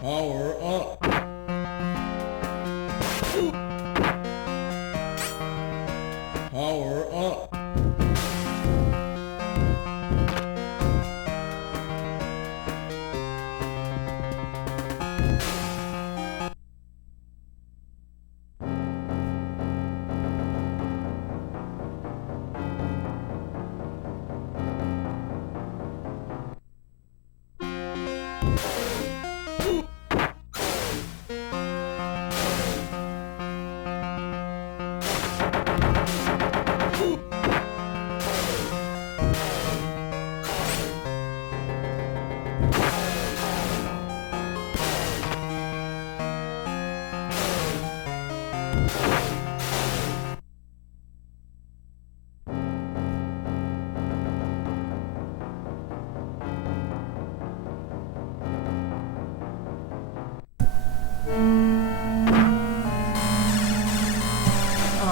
Power up. Power up.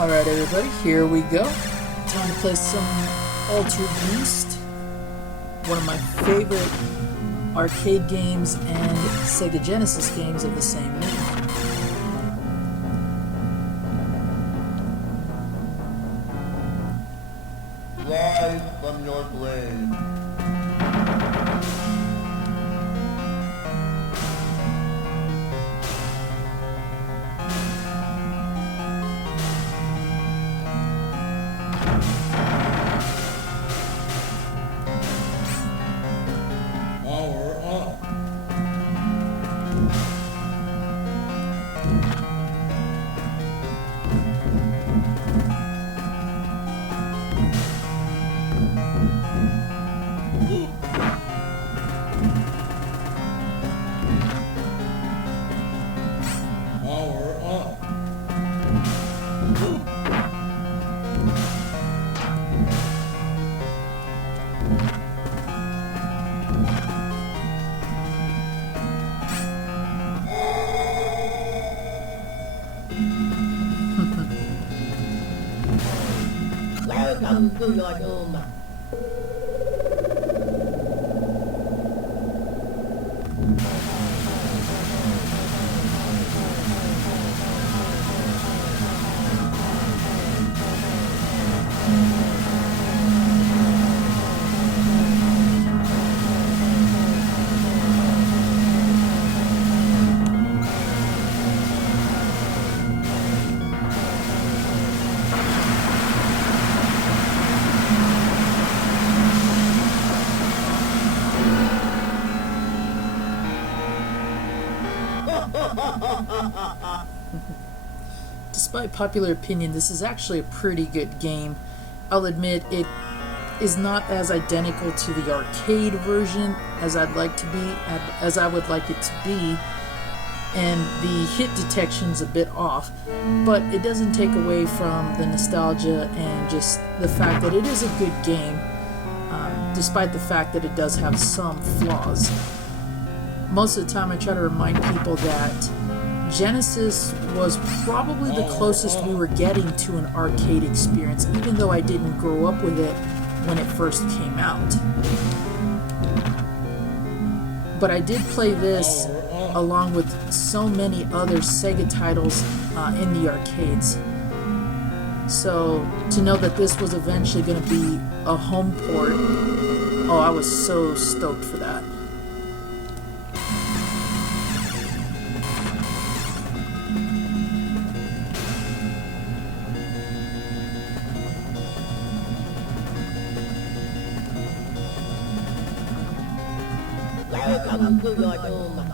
Alright everybody, here we go. Time to play some Altered Beast, one of my favorite arcade games and Sega Genesis games of the same name. Live from your grave. Power up. Power up. Welcome to your doom. Despite popular opinion, this is actually a pretty good game. I'll admit it is not as identical to the arcade version as I'd like to be, as I would like it to be, and the hit detection's a bit off, but it doesn't take away from the nostalgia and just the fact that it is a good game, despite the fact that it does have some flaws. Most of the time I try to remind people that Genesis was probably the closest we were getting to an arcade experience, even though I didn't grow up with it when it first came out. But I did play this along with so many other Sega titles in the arcades. So to know that this was eventually going to be a home port, oh, I was so stoked for that. Welcome to your doom.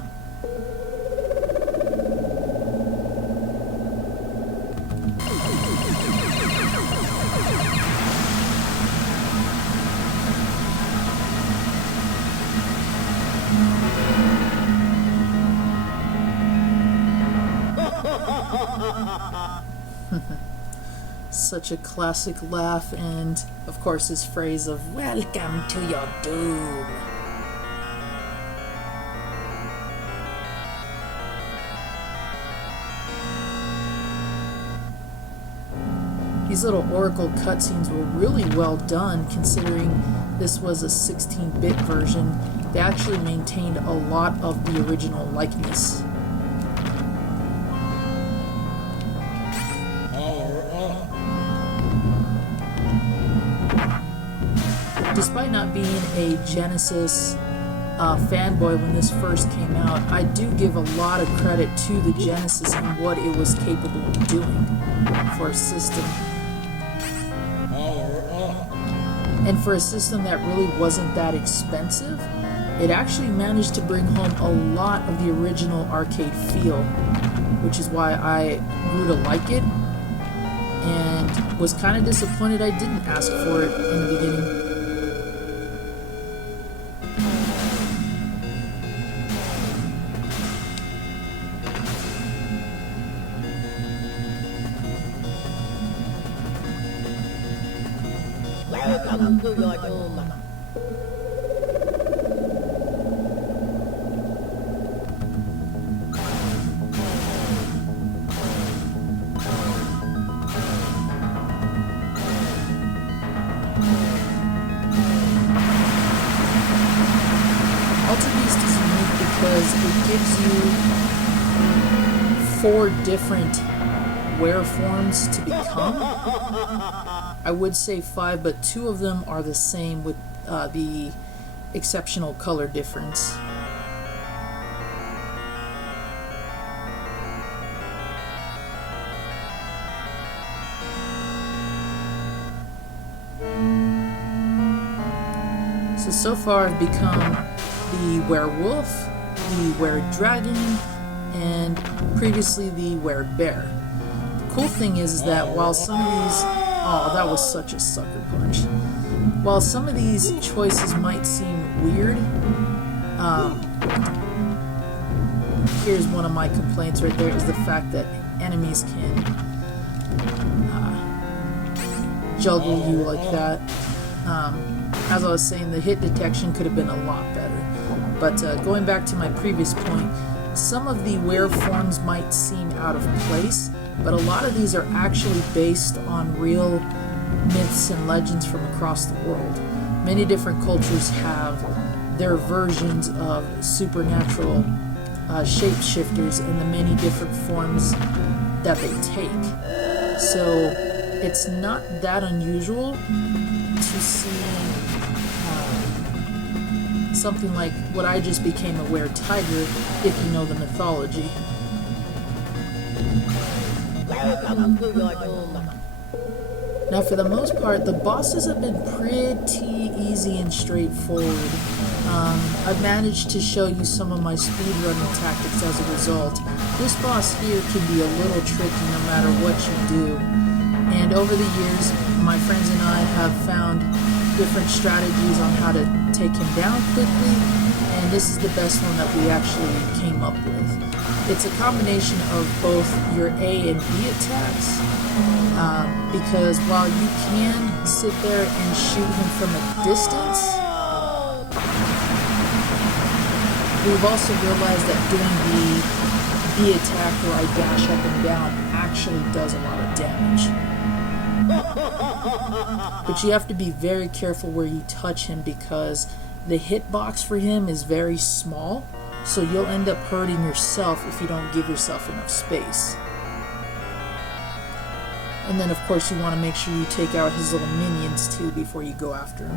Such a classic laugh, and of course his phrase of "Welcome to your doom." These little Oracle cutscenes were really well done, considering this was a 16-bit version. They actually maintained a lot of the original likeness. Despite not being a Genesis fanboy when this first came out, I do give a lot of credit to the Genesis and what it was capable of doing for a system. And for a system that really wasn't that expensive, it actually managed to bring home a lot of the original arcade feel, which is why I grew to like it and was kind of disappointed I didn't ask for it in the beginning. Welcome to your doom. Alter Beast is unique because it gives you 4 different were forms to become. I would say 5, but 2 of them are the same with the exceptional color difference. So far I've become the werewolf, the weredragon, and previously the werebear. The cool thing is that while some of these... Oh, that was such a sucker punch. While some of these choices might seem weird, here's one of my complaints right there, is the fact that enemies can juggle you like that. As I was saying, the hit detection could have been a lot better. But going back to my previous point, some of the were forms might seem out of place, but a lot of these are actually based on real myths and legends from across the world. Many different cultures have their versions of supernatural shapeshifters and the many different forms that they take. So it's not that unusual to see something like what I just became a weretiger, if you know the mythology. Welcome to your doom. Now, for the most part, the bosses have been pretty easy and straightforward. I've managed to show you some of my speedrunning tactics as a result. This boss here can be a little tricky no matter what you do. And over the years, my friends and I have found different strategies on how to take him down quickly, and this is the best one that we actually came up with. It's a combination of both your A and B attacks, because while you can sit there and shoot him from a distance, we've also realized that doing the B attack where I dash up and down actually does a lot of damage. But you have to be very careful where you touch him, because the hitbox for him is very small, so you'll end up hurting yourself if you don't give yourself enough space. And then of course you want to make sure you take out his little minions too before you go after him.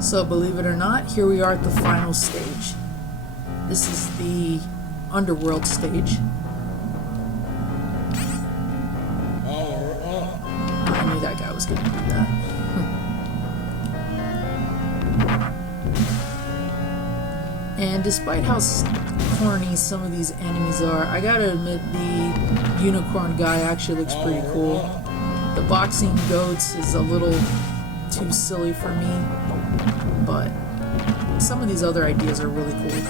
So believe it or not, here we are at the final stage. This is the Underworld stage. I knew that guy was going to do that. And despite how corny some of these enemies are, I gotta admit the unicorn guy actually looks pretty cool. The boxing goats is a little too silly for me, but some of these other ideas are really cool.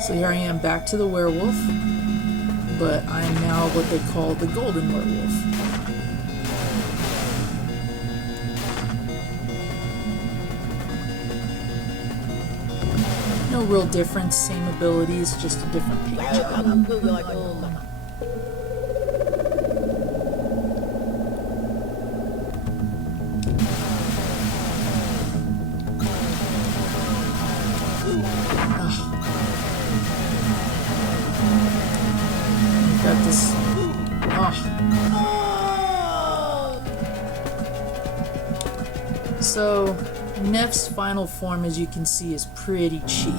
So here I am back to the werewolf, but I am now what they call the golden werewolf. No real difference, same abilities, just a different page. Welcome to your doom. Got this. So, Neff's final form, as you can see, is pretty cheap.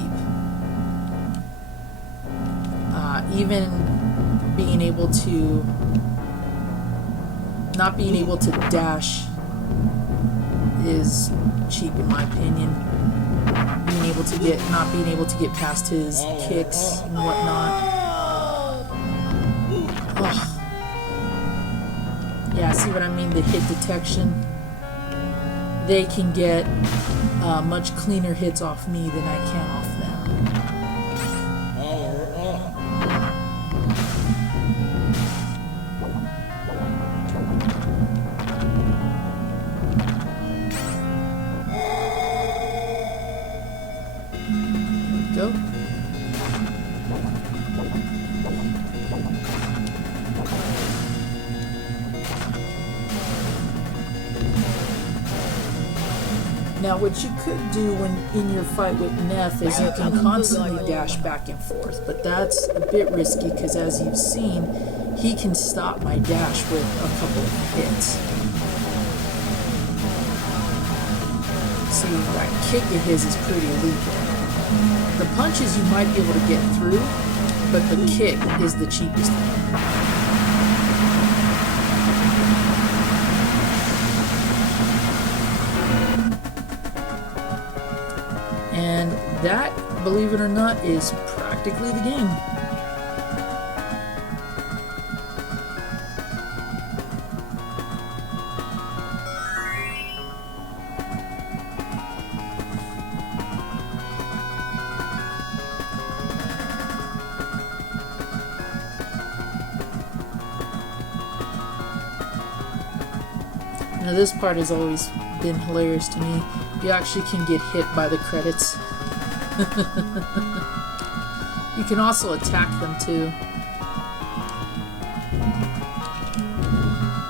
Even being able to, not being able to dash is cheap in my opinion. Being able to get, not being able to get past his kicks and whatnot. Yeah, see what I mean? The hit detection. They can get much cleaner hits off me than I can off them. Go. Now, what you could do when in your fight with Neff is you can constantly dash back and forth, but that's a bit risky because, as you've seen, he can stop my dash with a couple of hits. See, that kick of his is pretty lethal. The punches you might be able to get through, but the kick is the cheapest thing. And that, believe it or not, is practically the game. Now this part has always been hilarious to me. You actually can get hit by the credits. You can also attack them too.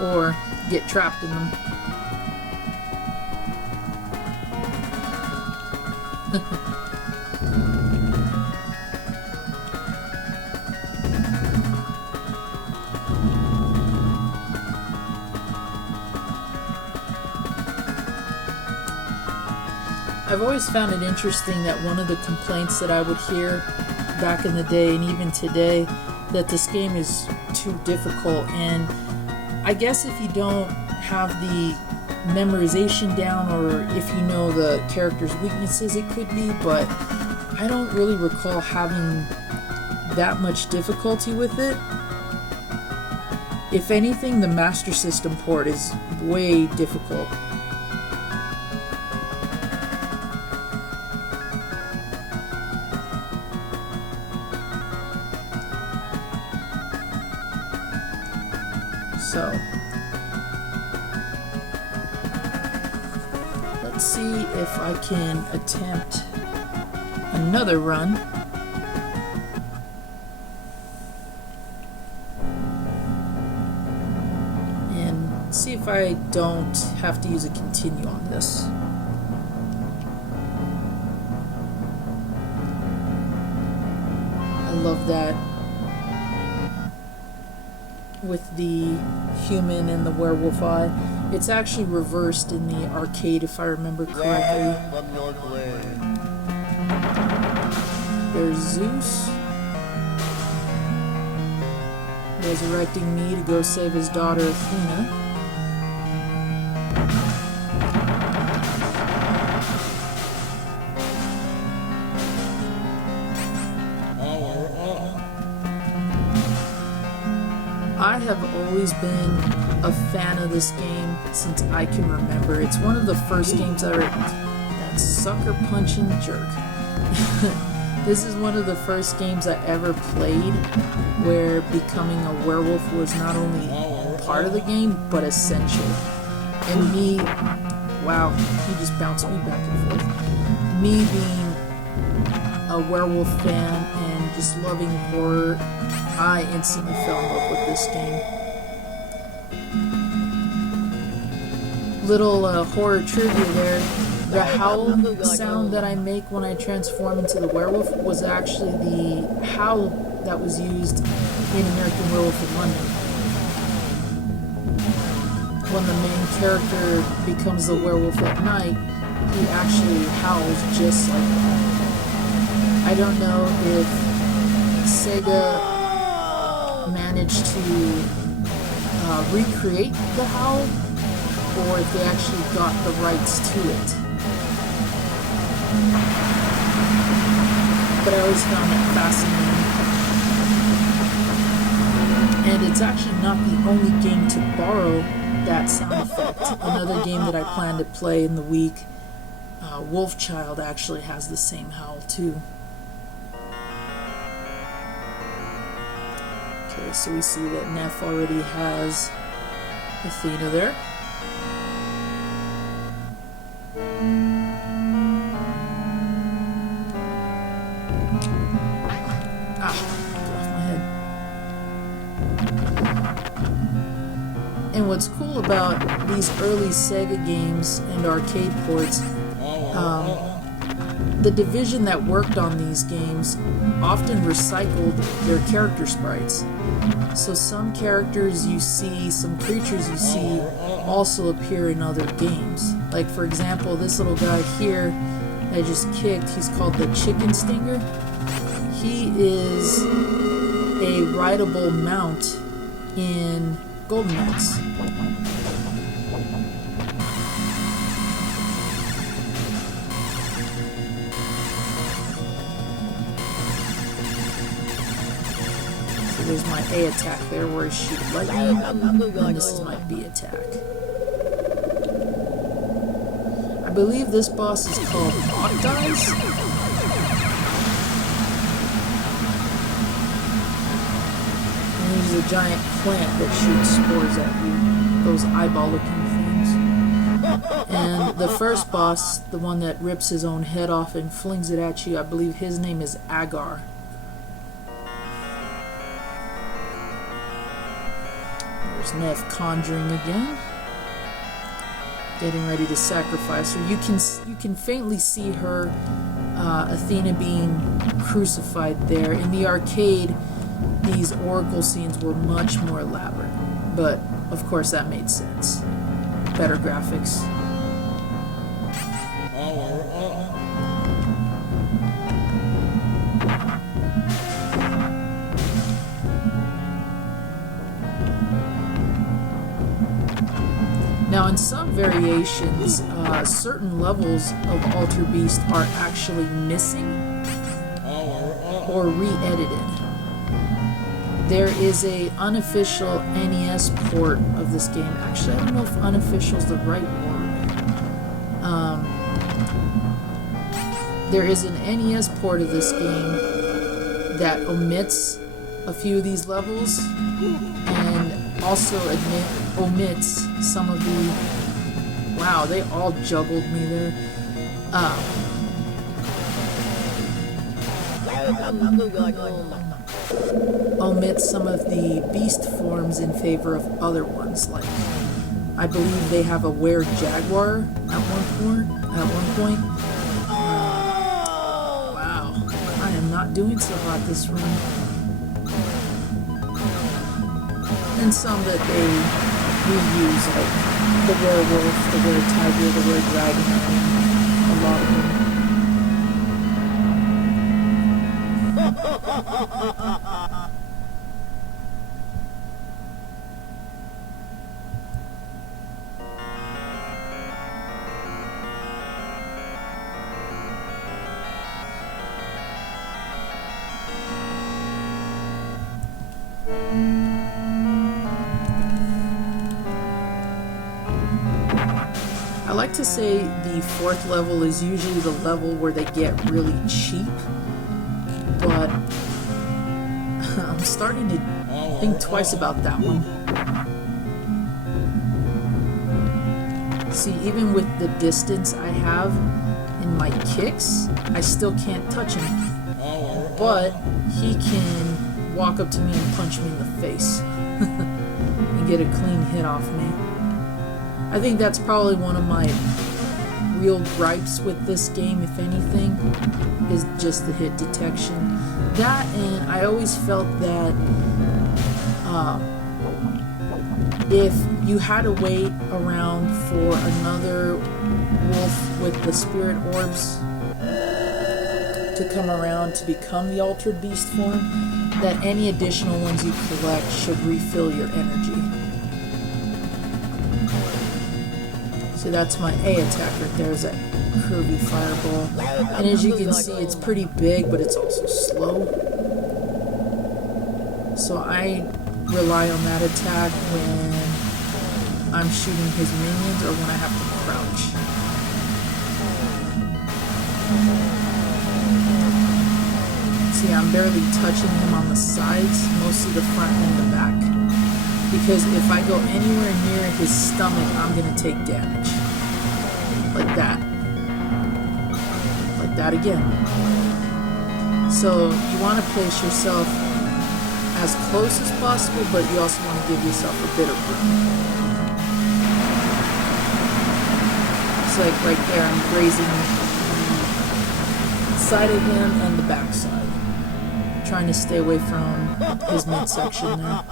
Or get trapped in them. I've always found it interesting that one of the complaints that I would hear back in the day and even today, that this game is too difficult. And I guess if you don't have the memorization down, or if you know the character's weaknesses, it could be, but I don't really recall having that much difficulty with it. If anything, the Master System port is way difficult. So, let's see if I can attempt another run. And see if I don't have to use a continue on this. I love that. With the human and the werewolf eye. It's actually reversed in the arcade, if I remember correctly. Rise from your grave. There's Zeus resurrecting me to go save his daughter Athena. I have always been a fan of this game since I can remember. It's one of the first games that sucker punching jerk. This is one of the first games I ever played where becoming a werewolf was not only part of the game, but essential. And me, wow, he just bounced me back and forth. Me being a werewolf fan and just loving horror, I instantly fell in love with this game. Little horror trivia there. The howl sound that I make when I transform into the werewolf was actually the howl that was used in American Werewolf in London. When the main character becomes the werewolf at night, he actually howls just like that. I don't know if SEGA managed to recreate the howl or if they actually got the rights to it. But I always found it fascinating. And it's actually not the only game to borrow that sound effect. Another game that I plan to play in the week, Wolfchild, actually has the same howl too. Okay, so we see that Neff already has Athena there. And what's cool about these early SEGA games and arcade ports, the division that worked on these games often recycled their character sprites. So some characters you see, some creatures you see, also appear in other games. Like for example, this little guy here I just kicked, he's called the Chicken Stinger. He is a rideable mount in Golden Axe. So there's my A attack there where I shoot lightning, and this is my B attack. I believe this boss is called Octize. There's a giant plant that shoots spores at you, those eyeball-looking things. And the first boss, the one that rips his own head off and flings it at you, I believe his name is Agar. There's Neff conjuring again, getting ready to sacrifice her. You can faintly see her, Athena, being crucified there. In the arcade, these oracle scenes were much more elaborate, but of course that made sense. Better graphics. Now in some variations, certain levels of Alter Beast are actually missing or re-edited. There is a unofficial NES port of this game. Actually, I don't know if unofficial is the right word. There is an NES port of this game that omits a few of these Levels and also omits some of the... Wow, they all juggled me there. Omit some of the beast forms in favor of other ones. Like, I believe they have a werejaguar at one point. Wow, I am not doing so hot this run. And some that they reuse, like the werewolf, the weretiger, the weredragon, a lot of them. like to say the 4th level is usually the level where they get really cheap, but I'm starting to think twice about that one. See, even with the distance I have in my kicks, I still can't touch him. But he can walk up to me and punch me in the face and get a clean hit off me. I think that's probably one of my real gripes with this game, if anything, is just the hit detection. That, and I always felt that if you had to wait around for another wolf with the spirit orbs to come around to become the altered beast form, that any additional ones you collect should refill your energy. So that's my A attack right there, is that curvy fireball. And as you can see, it's pretty big, but it's also slow. So I rely on that attack when I'm shooting his minions or when I have to crouch. See, I'm barely touching him on the sides, mostly the front and the back. Because if I go anywhere near his stomach, I'm going to take damage. Like that. Like that again. So you want to place yourself as close as possible, but you also want to give yourself a bit of room. It's like right there, I'm grazing the side of him and the back side. Trying to stay away from his midsection there.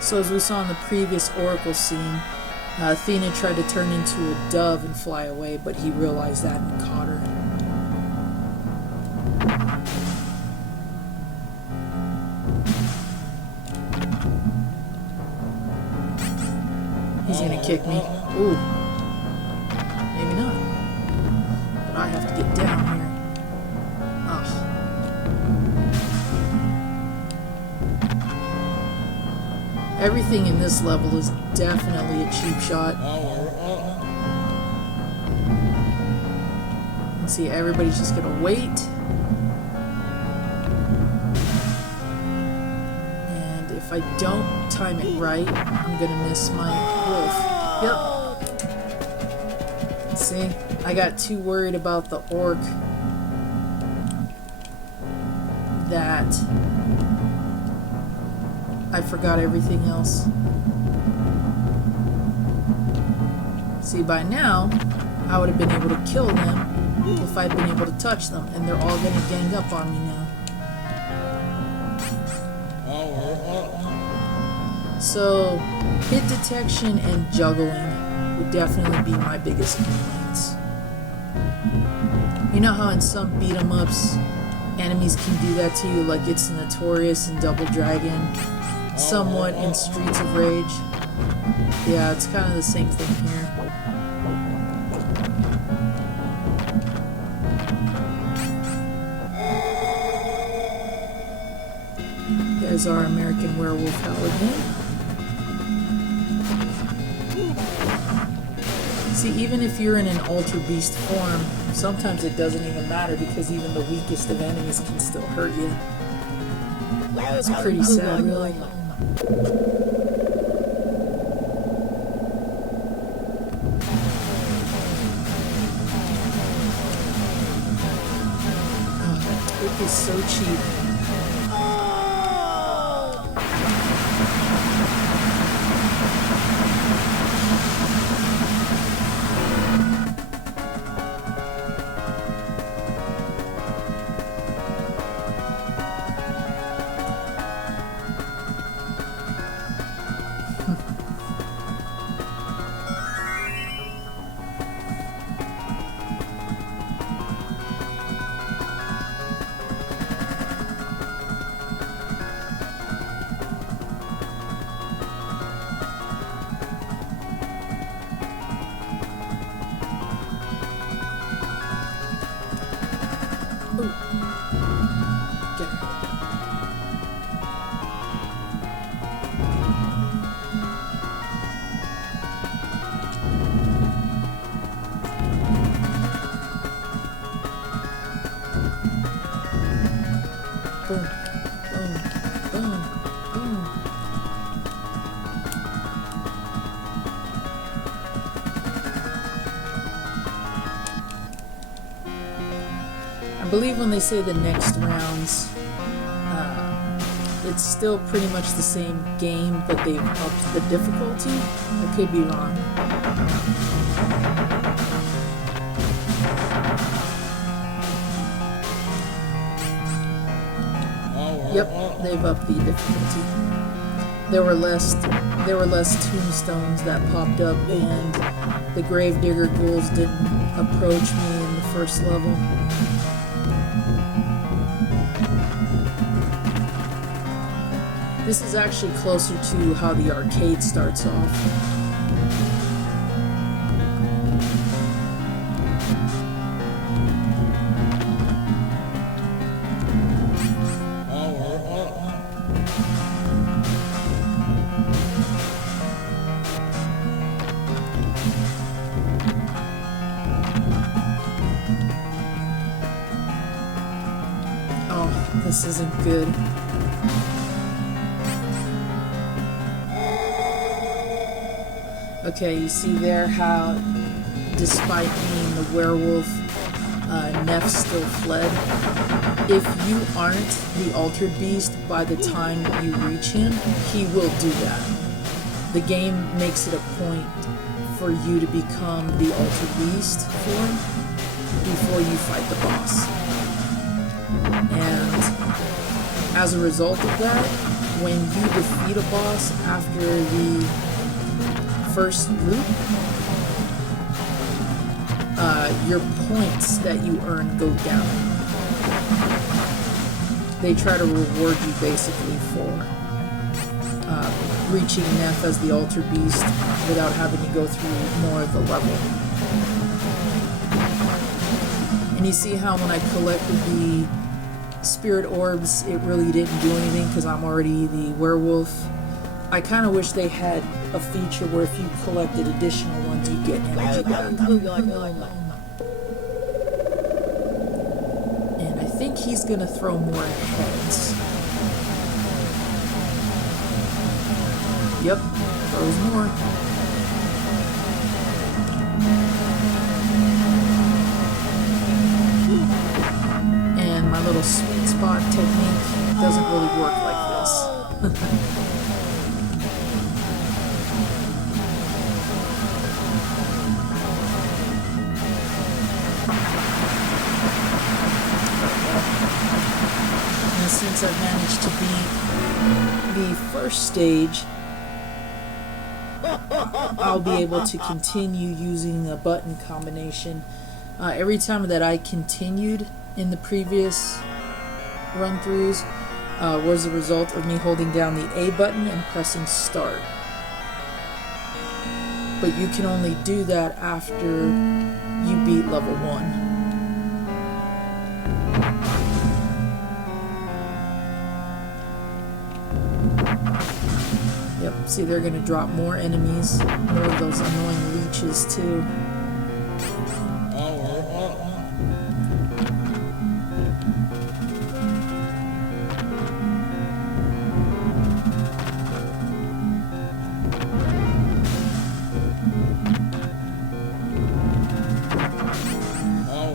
So as we saw in the previous Oracle scene, Athena tried to turn into a dove and fly away, but he realized that and caught her. He's gonna kick me. Ooh. Maybe not. But I have to get down here. Ugh. Everything in this level is definitely a cheap shot. And see, everybody's just gonna wait. And if I don't time it right, I'm gonna miss my wolf. Yep. See, I got too worried about the orc that I forgot everything else. See, by now, I would have been able to kill them if I'd been able to touch them, and they're all gonna gang up on me now. So, hit detection and juggling would definitely be my biggest complaints. You know how in some beat 'em ups, enemies can do that to you, like it's Notorious and Double Dragon, somewhat in Streets of Rage? Yeah, it's kind of the same thing here. There's our American Werewolf Paladin. See, even if you're in an Ultra Beast form, sometimes it doesn't even matter because even the weakest of enemies can still hurt you. It's pretty sad, really. Oh, it is so cheap. Boom, boom, boom, boom. I believe when they say the next rounds, it's still pretty much the same game, but they've upped the difficulty. I could be wrong. Yep, they've upped the difficulty. There were less tombstones that popped up, and the gravedigger ghouls didn't approach me in the first level. This is actually closer to how the arcade starts off. Oh, this isn't good. Okay, you see there how, despite being the werewolf, Neff still fled. If you aren't the altered beast by the time you reach him, he will do that. The game makes it a point for you to become the altered beast form before you fight the boss. And as a result of that, when you defeat a boss after the first loop, your points that you earn go down. They try to reward you basically for reaching Neff as the altered beast without having to go through more of the level. And you see how when I collected the spirit orbs, it really didn't do anything because I'm already the werewolf. I kind of wish they had a feature where if you collected additional ones, you get energy back. And I think he's gonna throw more heads. Yep, throws more. And my little sweet spot technique doesn't really work like this. Since I've managed to beat the first stage, I'll be able to continue using a button combination. Every time that I continued in the previous run-throughs was a result of me holding down the A button and pressing start. But you can only do that after you beat level 1. Yep, see they're gonna drop more enemies, more of those annoying leeches too.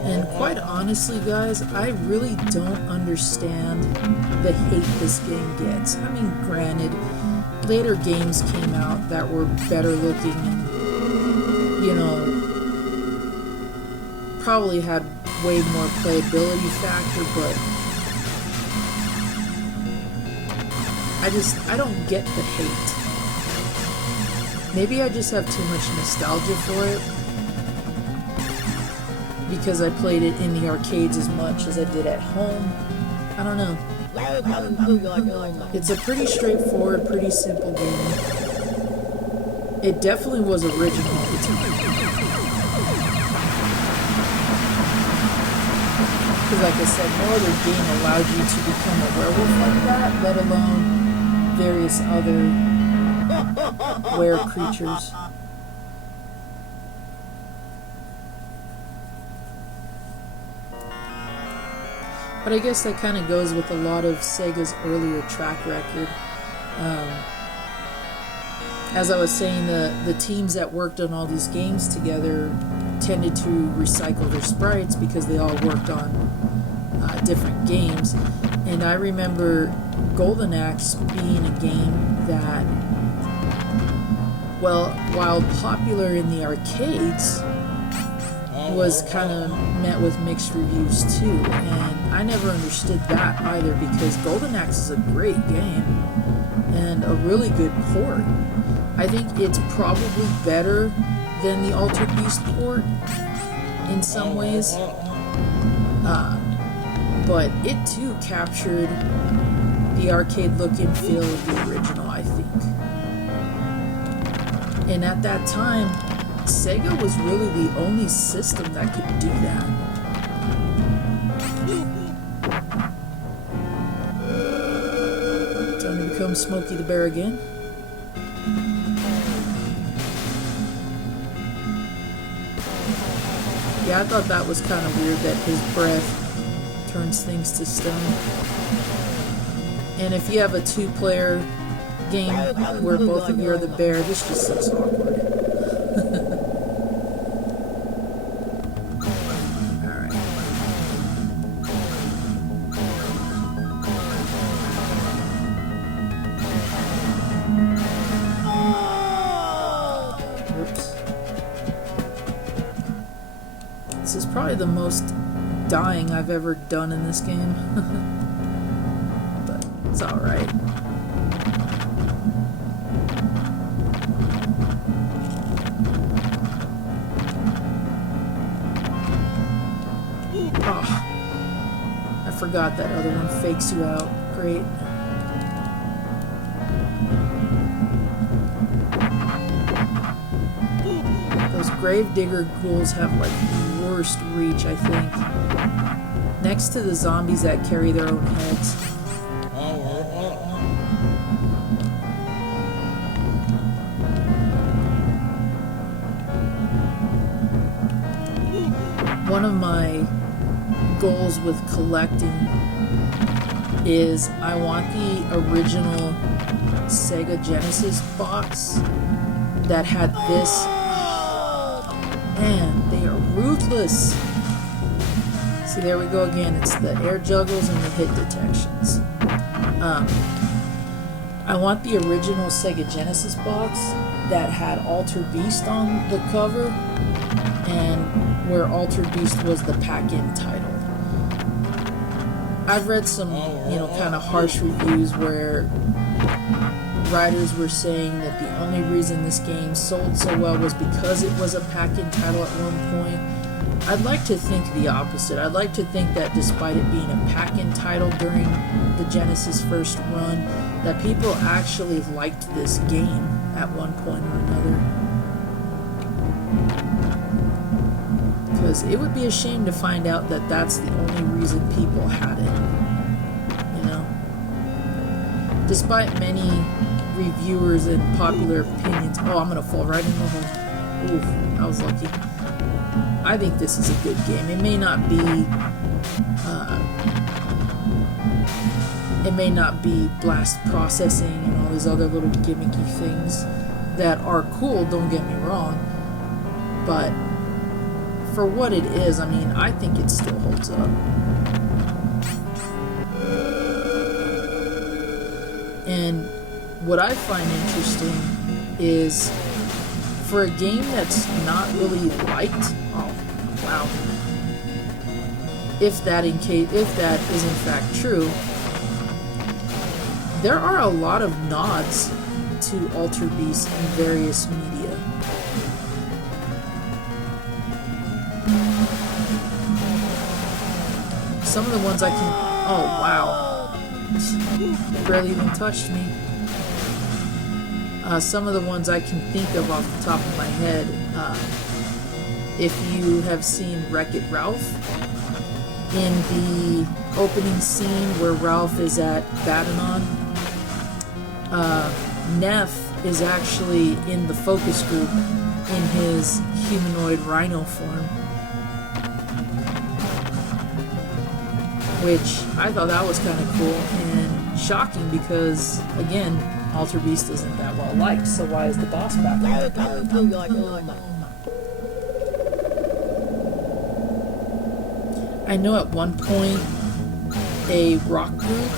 And quite honestly guys, I really don't understand the hate this game gets. I mean, granted, later games came out that were better looking and, you know, probably had way more playability factor, but I don't get the hate. Maybe I just have too much nostalgia for it because I played it in the arcades as much as I did at home. I don't know. It's a pretty straightforward, pretty simple game. It definitely was original at the time. Because like I said, no other game allowed you to become a werewolf like that, let alone various other were creatures. But I guess that kind of goes with a lot of Sega's earlier track record. As I was saying, the teams that worked on all these games together tended to recycle their sprites because they all worked on different games. And I remember Golden Axe being a game that, well, while popular in the arcades, was kind of met with mixed reviews too. And I never understood that either, because Golden Axe is a great game and a really good port. I think it's probably better than the Altered Beast port in some ways. But it too captured the arcade look and feel of the original, I think. And at that time, Sega was really the only system that could do that. Time to become Smokey the Bear again. Yeah, I thought that was kind of weird that his breath turns things to stone. And if you have a two-player game where both of you are the bear, this just looks awkward. Alright. Oops. This is probably the most dying I've ever done in this game. But it's alright. Oh, I forgot that other one fakes you out. Great. Those Gravedigger ghouls have like the worst reach, I think. Next to the zombies that carry their own heads. One of my goals with collecting is I want the original Sega Genesis box that had this. Man, they are ruthless. See, there we go again. It's the air juggles and the hit detections. I want the original Sega Genesis box that had Altered Beast on the cover, and where Altered Beast was the pack-in title. I've read some, kind of harsh reviews where writers were saying that the only reason this game sold so well was because it was a pack-in title at one point. I'd like to think the opposite. I'd like to think that despite it being a pack-in title during the Genesis first run, that people actually liked this game at one point or another. Because it would be a shame to find out that that's the only reason people had it. Despite many reviewers and popular opinions. Oh, I'm gonna fall right in the hole. Oof, I was lucky. I think this is a good game. It may not be blast processing and all these other little gimmicky things that are cool, don't get me wrong, but for what it is, I mean, I think it still holds up. And what I find interesting is, for a game that's not really liked, oh wow, if that is in fact true, there are a lot of nods to Altered Beast in various media. Some of the ones I can, oh wow, barely even touched me. Some of the ones I can think of off the top of my head, if you have seen Wreck-It Ralph, in the opening scene where Ralph is at Baddanon, Neff is actually in the focus group in his humanoid rhino form. which I thought that was kind of cool and shocking because, again, Alter Beast isn't that well liked, so why is the boss back? I know at one point a rock group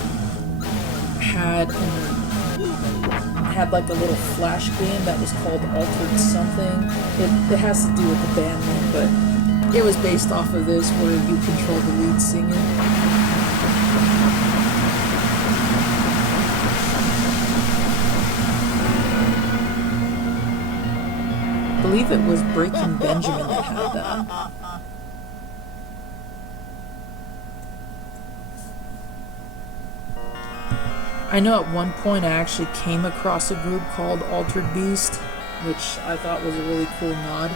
had like a little flash game that was called Altered Something. It has to do with the band name, but it was based off of this where you control the lead singer. I believe it was Breaking Benjamin that had that. I know at one point I actually came across a group called Altered Beast, which I thought was a really cool nod.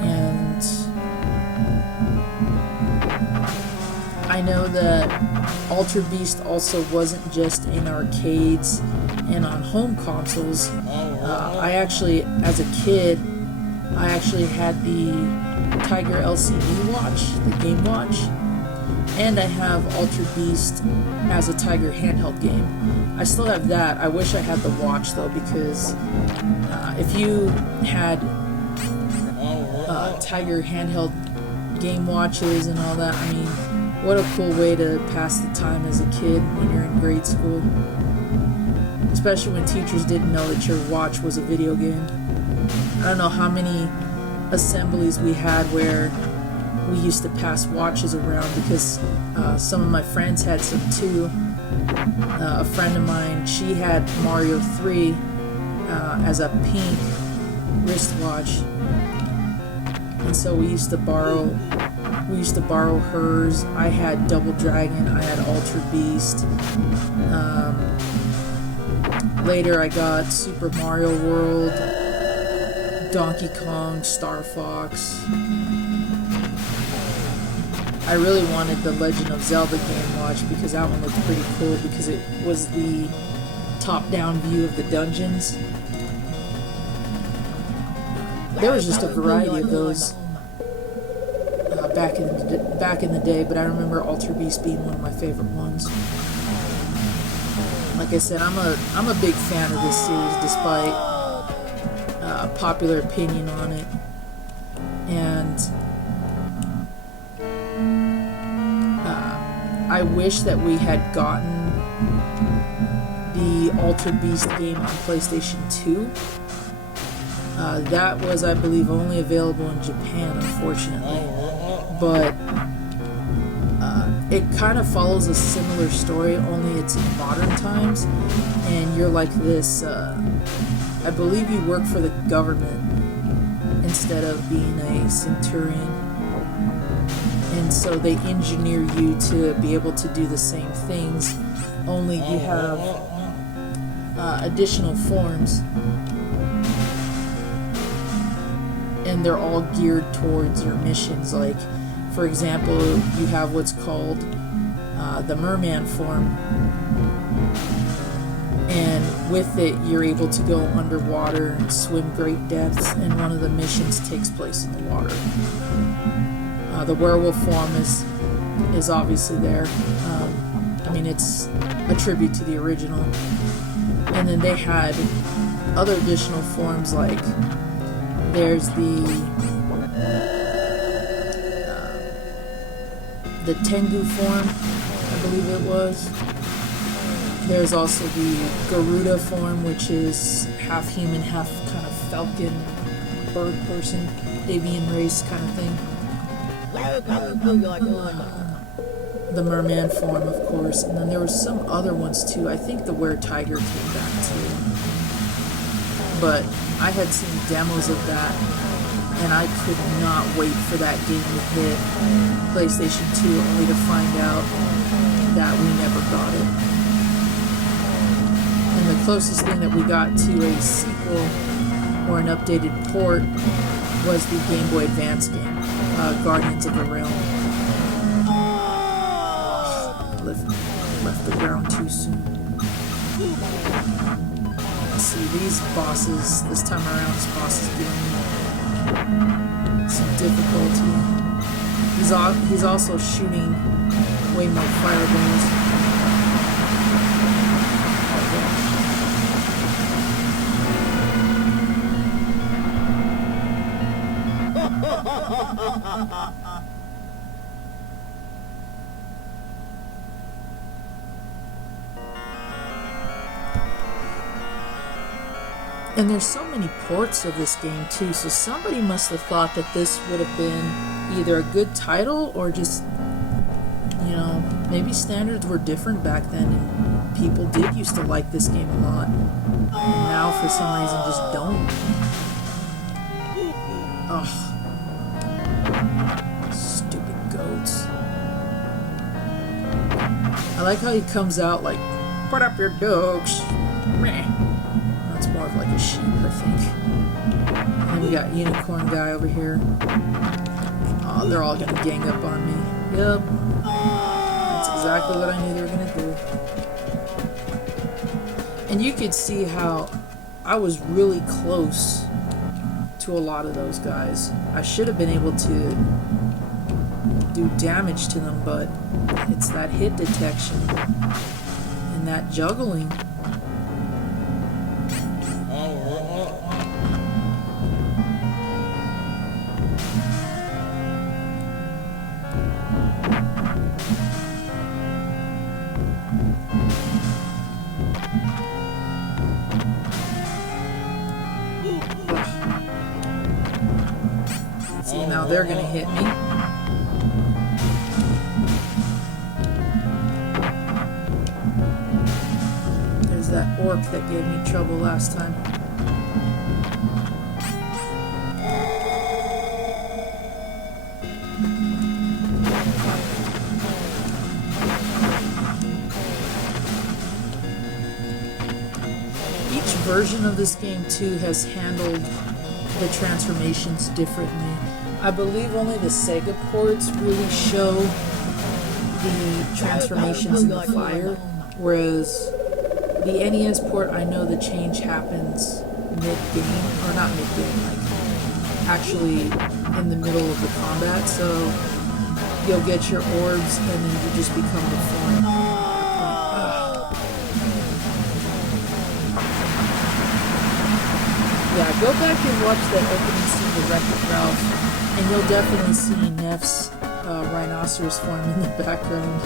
And I know that Altered Beast also wasn't just in arcades and on home consoles. I actually, as a kid, I actually had the Tiger LCD watch, the Game Watch, and I have Altered Beast as a Tiger handheld game. I still have that. I wish I had the watch though, because if you had Tiger handheld game watches and all that, I mean, what a cool way to pass the time as a kid when you're in grade school. Especially when teachers didn't know that your watch was a video game. I don't know how many assemblies we had where we used to pass watches around because some of my friends had some too. A friend of mine, she had Mario 3 as a pink wristwatch, and so we used to borrow hers. I had Double Dragon, I had Altered Beast. Later I got Super Mario World, Donkey Kong, Star Fox. I really wanted the Legend of Zelda Game Watch because that one looked pretty cool because it was the top-down view of the dungeons. There was just a variety of those back in the day, but I remember Altered Beast being one of my favorite ones. Like I said, I'm a big fan of this series despite popular opinion on it, and I wish that we had gotten the Altered Beast game on PlayStation 2. That was, I believe, only available in Japan, unfortunately, but it kind of follows a similar story, only it's in modern times, and you're like this, I believe you work for the government instead of being a Centurion, and so they engineer you to be able to do the same things, only you have additional forms, and they're all geared towards your missions. Like, for example, you have what's called the merman form, and with it you're able to go underwater and swim great depths, and one of the missions takes place in the water. The werewolf form is obviously there. I mean, it's a tribute to the original. And then they had other additional forms, like there's the Tengu form, I believe it was. There's also the Garuda form, which is half human, half kind of falcon, bird person, avian race kind of thing. The merman form, of course, and then there were some other ones too. I think the weretiger came back too. But I had seen demos of that, and I could not wait for that game to hit PlayStation 2, only to find out that we never got it. And the closest thing that we got to a sequel or an updated port was the Game Boy Advance game, Guardians of the Realm. Left the ground too soon. Let's see, these bosses, this time around, this boss is doing some difficulty. He's also shooting way more fireballs. And there's so many ports of this game too, so somebody must have thought that this would have been either a good title or just, you know, maybe standards were different back then and people did used to like this game a lot. And now for some reason just don't. Ugh. Stupid goats. I like how he comes out like, put up your dukes. Meh. That's more of like a sheep, I think. And we got unicorn guy over here. Oh, they're all gonna gang up on me. Yep. That's exactly what I knew they were gonna do. And you could see how I was really close to a lot of those guys. I should have been able to do damage to them, but it's that hit detection and that juggling. See, now they're gonna hit me. There's that orc that gave me trouble last time. Each version of this game too has handled the transformations differently. I believe only the SEGA ports really show the transformations in the fire, whereas the NES port, I know the change happens mid-game, or not mid-game, like actually in the middle of the combat, so you'll get your orbs and then you just become the form. Yeah, go back and watch that opening scene of Wreck-It Ralph, and you'll definitely see Neff's rhinoceros form in the background.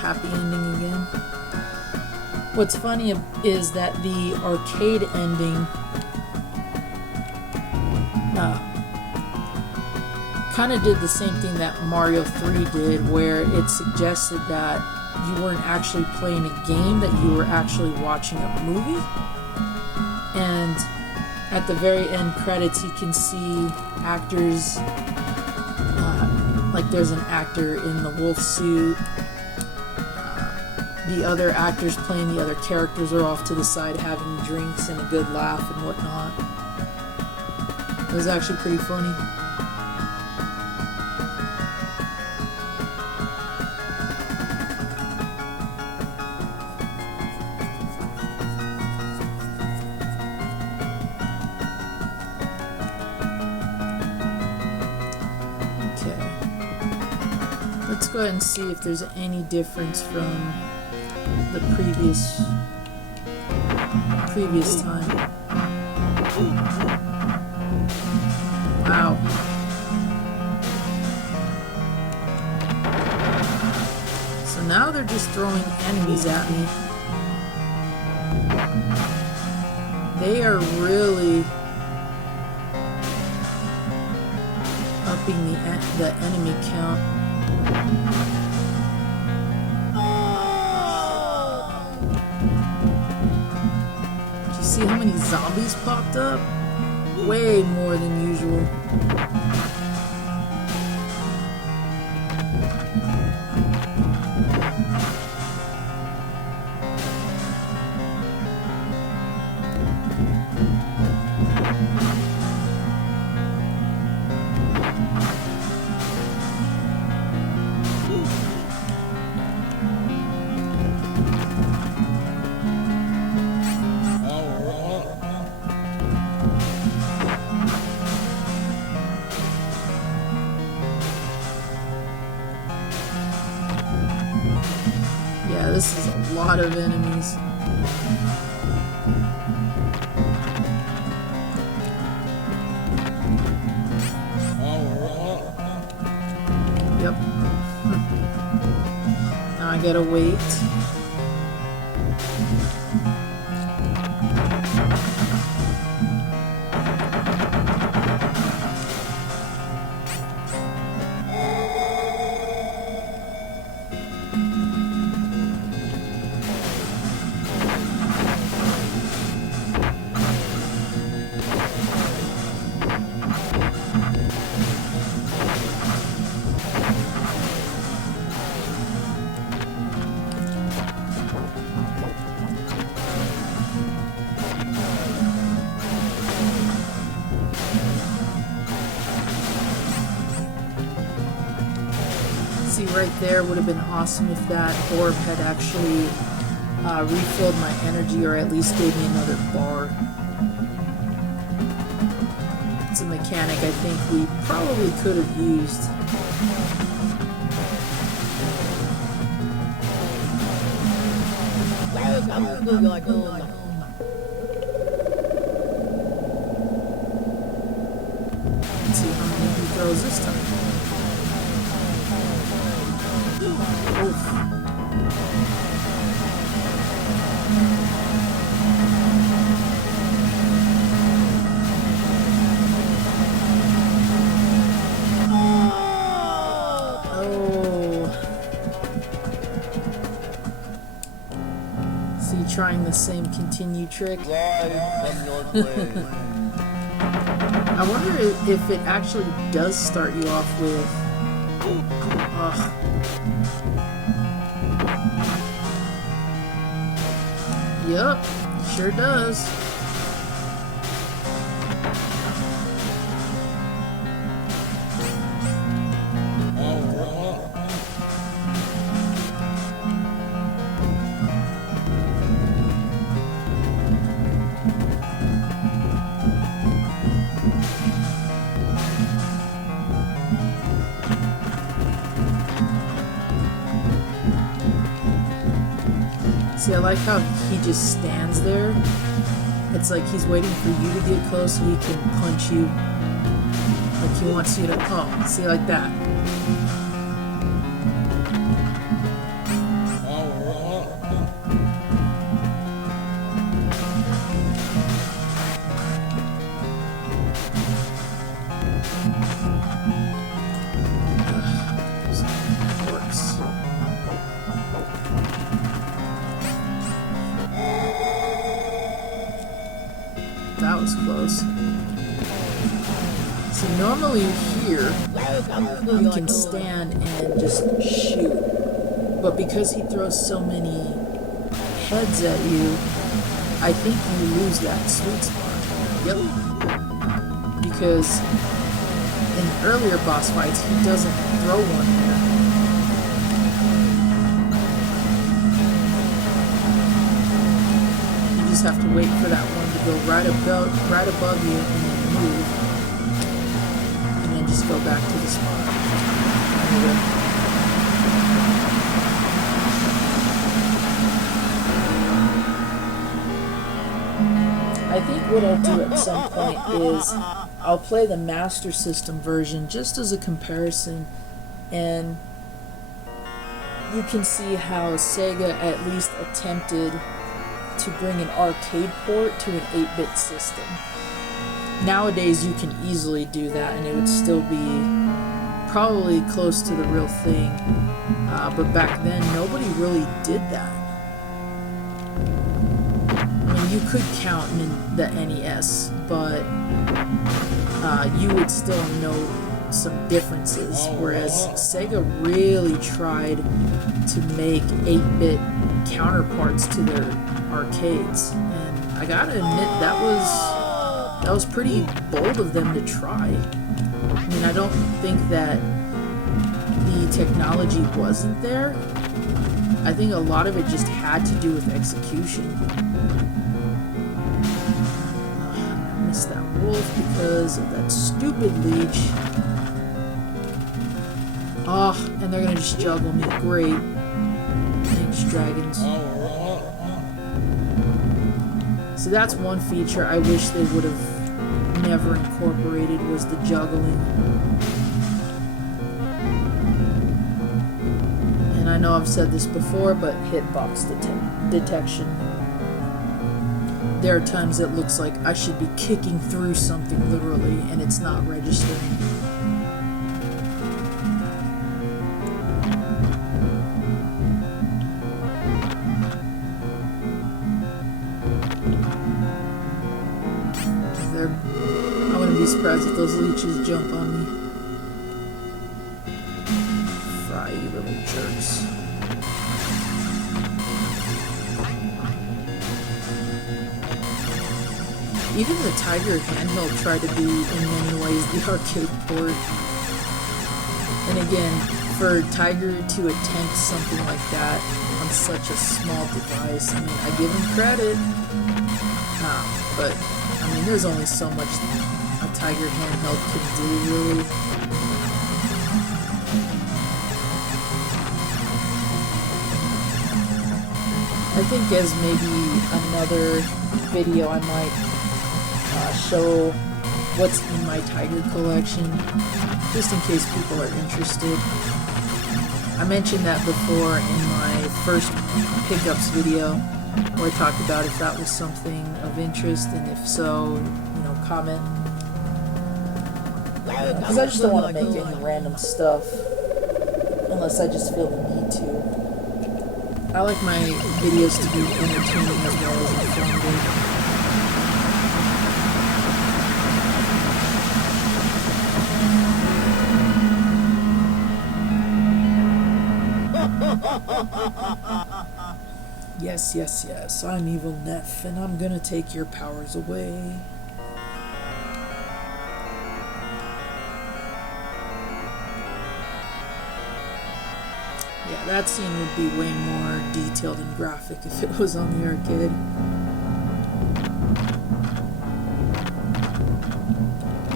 Happy ending again. What's funny is that the arcade ending kind of did the same thing that Mario 3 did, where it suggested that you weren't actually playing a game, that you were actually watching a movie. And at the very end credits, you can see actors, like there's an actor in the wolf suit. The other actors playing the other characters are off to the side having drinks and a good laugh and whatnot. It was actually pretty funny. Okay. Let's go ahead and see if there's any difference from the previous time. Wow. So now they're just throwing enemies at me. They are really upping the enemy count. See how many zombies popped up? Way more than usual. this is a lot of enemies. Power up. Yep. Now I gotta wait. See, right there would have been awesome if that orb had actually refilled my energy, or at least gave me another bar. It's a mechanic I think we probably could have used. Let's see how many he throws this time. Oof. Trying the same continue trick. Rise from your grave. I wonder if it actually does start you off with... Ugh. Yup, sure does. See, I like how he just stands there. It's like he's waiting for you to get close so he can punch you. Like he wants you to... Oh, see, like that. That was close. See, normally here, you can stand and just shoot. But because he throws so many heads at you, I think you lose that sweet spot. Yep. Because in earlier boss fights, he doesn't throw one there. You just have to wait for that one to go right above you and then move. And then just go back to the spot. I think what I'll do at some point is I'll play the Master System version just as a comparison, and you can see how SEGA at least attempted to bring an arcade port to an 8-bit system. Nowadays you can easily do that and it would still be probably close to the real thing, but back then nobody really did that. I mean, you could count in the NES, but you would still know some differences, whereas SEGA really tried to make 8-bit counterparts to their arcades, and I gotta admit that was pretty bold of them to try. I mean, I don't think that the technology wasn't there. I think a lot of it just had to do with execution. I missed that wolf because of that stupid leech. Oh, and they're gonna just juggle me. Great. Make large dragons. AROOOO. So that's one feature I wish they would have never incorporated, was the juggling. And I know I've said this before, but hitbox detection. There are times it looks like I should be kicking through something literally, and it's not registering. I wouldn't be surprised if those leeches jump on me. Fry, you little jerks. Even the Tiger handheld tried to be, in many ways, the arcade port. And again, for Tiger to attempt something like that on such a small device, I mean, I give him credit. But, I mean, there's only so much a Tiger handheld can do, really. I think as maybe another video I might show what's in my Tiger collection, just in case people are interested. I mentioned that before in my first pickups video, where I talked about if that was something of interest, and if so, you know, comment. Because I just don't want to make any random stuff unless I just feel the need to. I like my videos to be entertaining as well as informative. Yes, yes, yes, I'm Evil Neff, and I'm gonna take your powers away. Yeah, that scene would be way more detailed and graphic if it was on the arcade.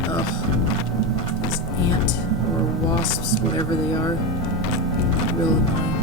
Ugh. These ant or wasps, whatever they are, real annoying.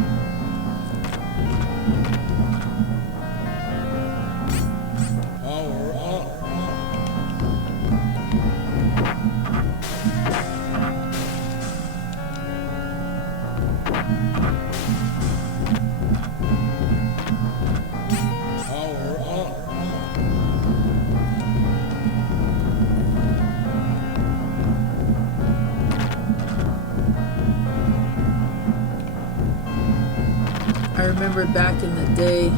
I remember back in the day,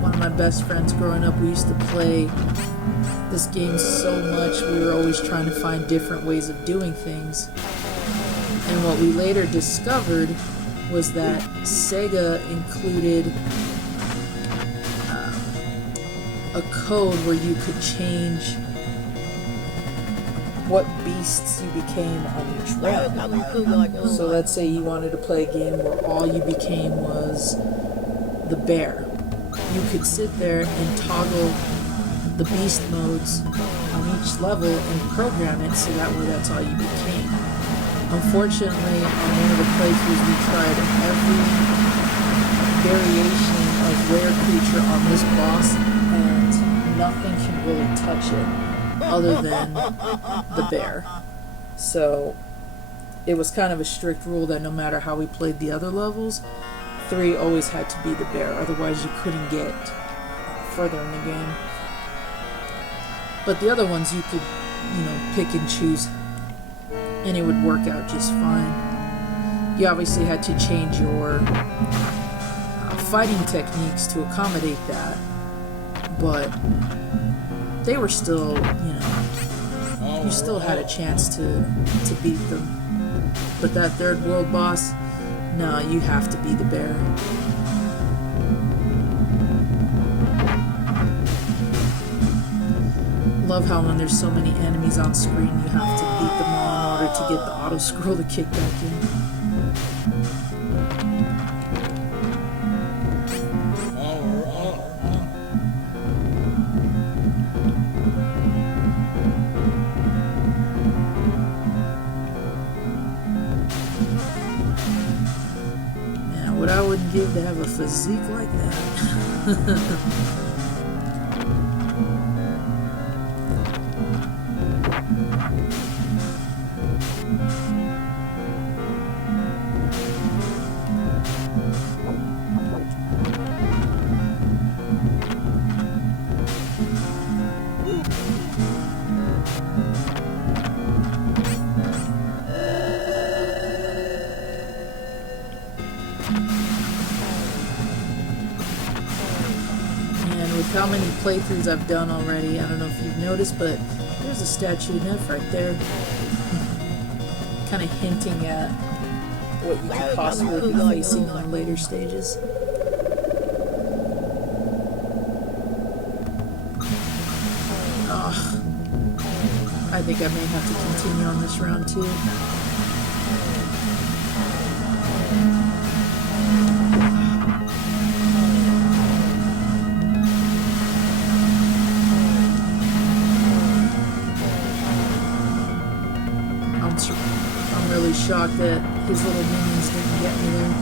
one of my best friends growing up, we used to play this game so much, we were always trying to find different ways of doing things. And what we later discovered was that SEGA included a code where you could change what beasts you became on each round. So let's say you wanted to play a game where all you became was the bear. You could sit there and toggle the beast modes on each level and program it so that way that's all you became. Unfortunately, on one of the playthroughs we tried every variation of rare creature on this boss, and nothing can really touch it other than the bear. So it was kind of a strict rule that no matter how we played the other levels, 3 always had to be the bear, otherwise you couldn't get further in the game. But the other ones you could, you know, pick and choose, and it would work out just fine. You obviously had to change your fighting techniques to accommodate that, but they were still, you know, you still had a chance to beat them. But that third world boss, no, you have to be the bear. Love how when there's so many enemies on screen, you have to beat them all in order to get the auto scroll to kick back in. give to have a physique like that? How many playthroughs I've done already, I don't know if you've noticed, but there's a statue of Neff right there. Kind of hinting at what you could possibly be facing in the later stages. Ugh. I think I may have to continue on this round too. I'm really shocked that his little minions didn't get me there.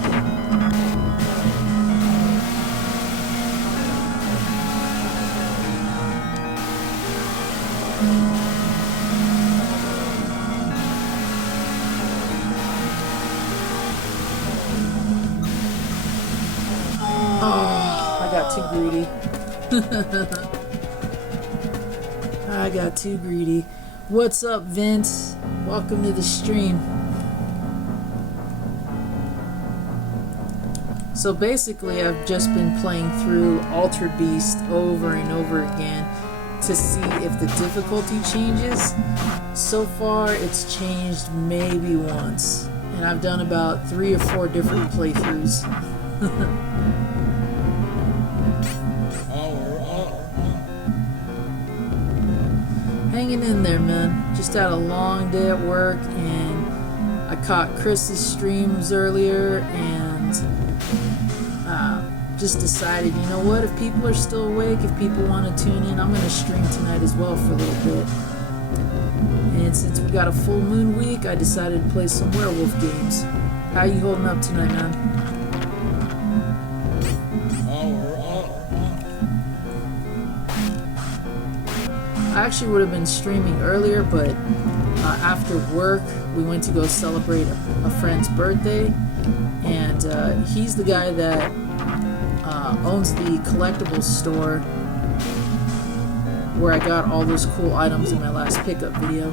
Oh, I got too greedy. I got too greedy. What's up, Vince? Welcome to the stream. So basically, I've just been playing through Alter Beast over and over again to see if the difficulty changes. So far, it's changed maybe once, and I've done about 3 or 4 different playthroughs. Hanging in there, man. Just had a long day at work, and I caught Chris's streams earlier, and just decided, you know what, if people are still awake, if people want to tune in, I'm going to stream tonight as well for a little bit. And since we got a full moon week, I decided to play some werewolf games. How you holding up tonight, man? I actually would have been streaming earlier, but after work we went to go celebrate a friend's birthday, and he's the guy that owns the collectibles store where I got all those cool items in my last pickup video.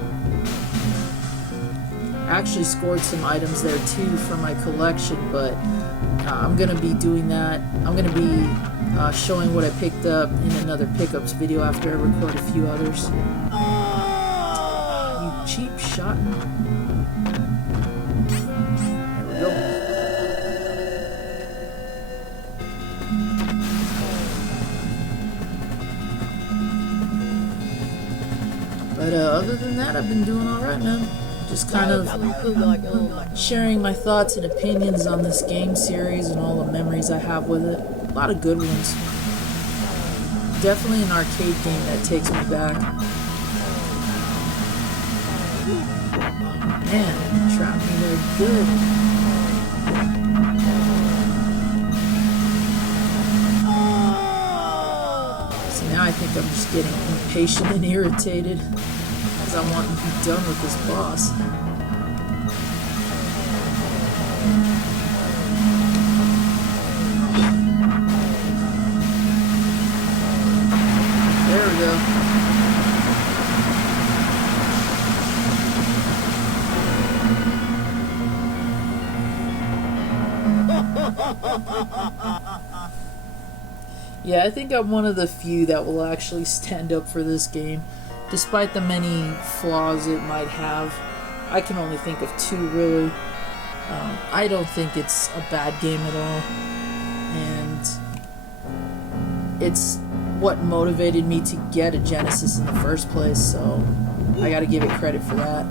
I actually scored some items there too for my collection, but I'm gonna be doing that. I'm gonna be showing what I picked up in another pickups video after I record a few others. You cheap shot. There we go. But other than that, I've been doing alright, man. Just kind of sharing my thoughts and opinions on this game series and all the memories I have with it. A lot of good ones. Definitely an arcade game that takes me back. Man, trapped me there good. So now I think I'm just getting impatient and irritated, because I want to be done with this boss. There we go. Yeah, I think I'm one of the few that will actually stand up for this game. Despite the many flaws it might have, I can only think of 2 really. I don't think it's a bad game at all, and it's what motivated me to get a Genesis in the first place, so I gotta give it credit for that.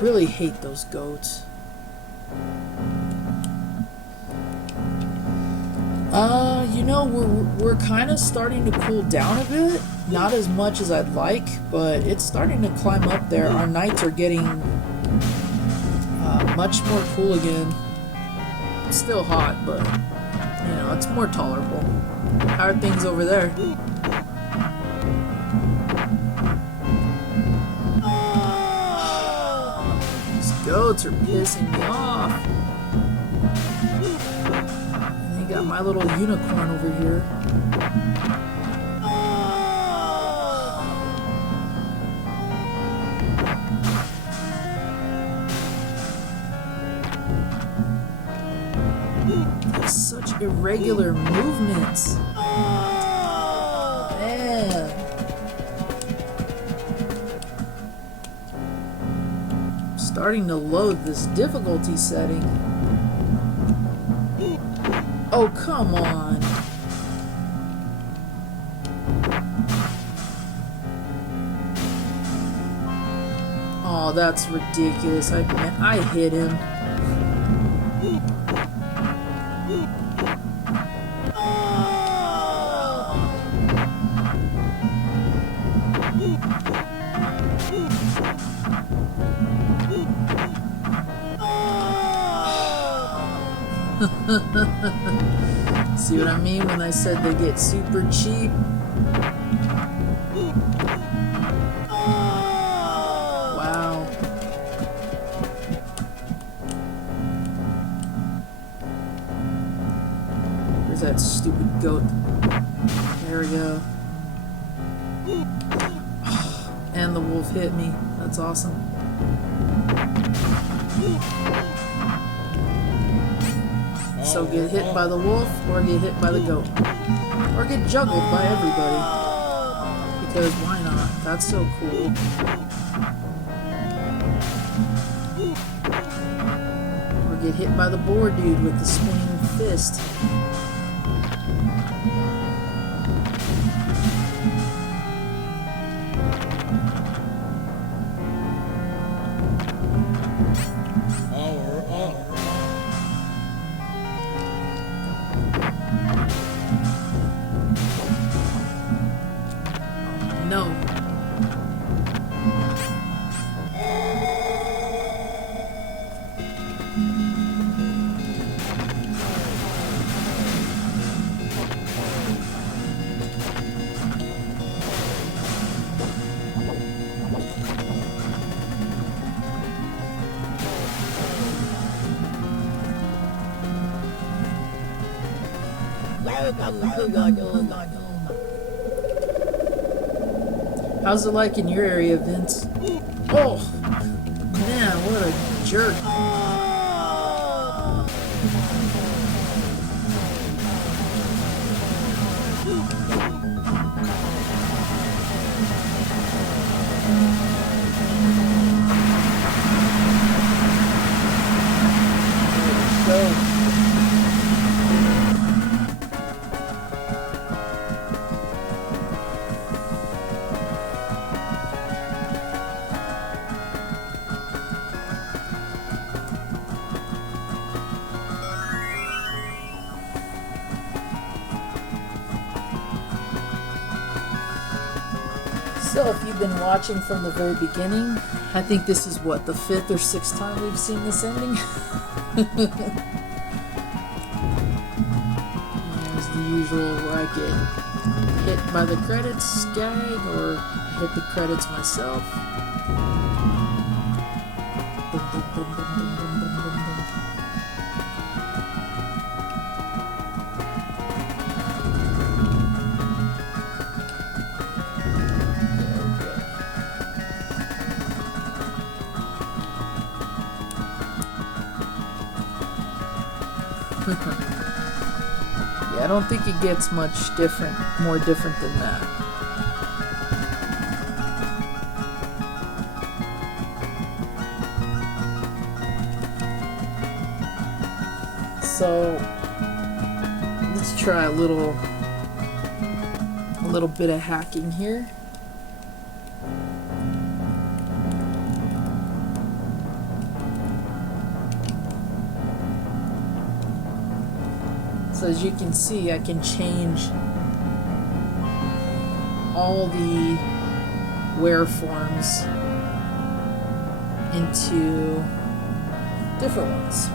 I really hate those goats. You know, we're kind of starting to cool down a bit. Not as much as I'd like, but it's starting to climb up there. Our nights are getting much more cool again. It's still hot, but you know, it's more tolerable. How are things over there? These goats are pissing me off. And they got my little unicorn over here. Such irregular movements. Man. Starting to load this difficulty setting. Oh, come on. Oh, that's ridiculous. I hit him. See what I mean when I said they get super cheap? Wow. Where's that stupid goat? There we go. And the wolf hit me. That's awesome. So get hit by the wolf, or get hit by the goat. Or get juggled by everybody. Because why not? That's so cool. Or get hit by the boar dude with the swinging fist. No. Welcome to your doom. How's it like in your area, Vince? Oh, man, what a jerk. So if you've been watching from the very beginning, I think this is what, the 5th or 6th time we've seen this ending? There's the usual where I get hit by the credits gag, or hit the credits myself. Boom, boom, boom, boom, boom, boom, boom, boom, boom. Yeah, I don't think it gets much more different than that. So let's try a little bit of hacking here. So as you can see, I can change all the were forms into different ones.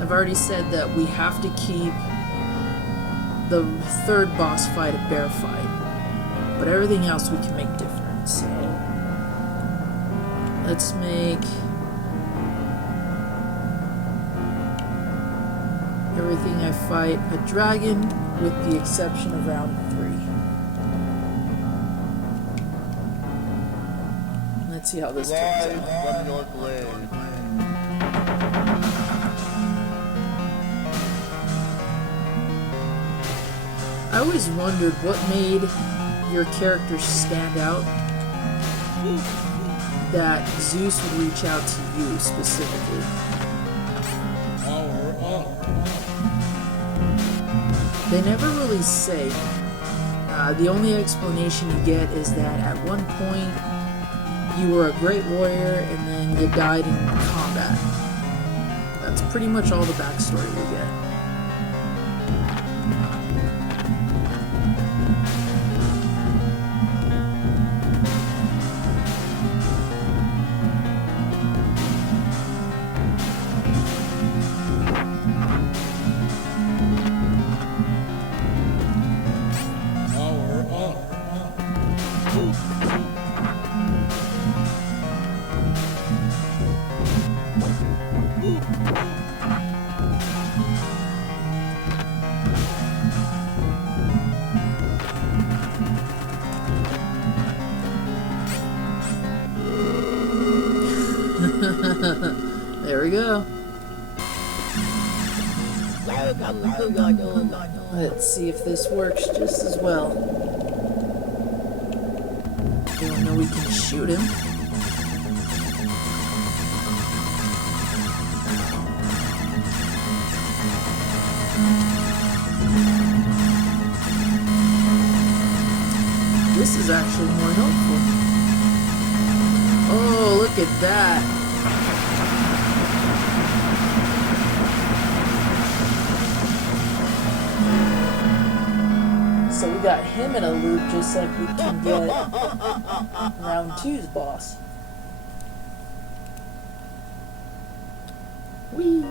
I've already said that we have to keep the third boss fight a bear fight, but everything else we can make different. So let's make everything I fight a dragon, with the exception of round 3. Let's see how this turns Rise out. from your grave. I always wondered what made your character stand out, that Zeus would reach out to you specifically. They never really say. The only explanation you get is that at one point you were a great warrior and then you died in combat. That's pretty much all the backstory we get. There we go. Welcome to your doom. Let's see if this works just as well. Even though we can shoot him. This is actually more helpful. Oh, look at that. So we got him in a loop just like we can get round 2's boss. Whee!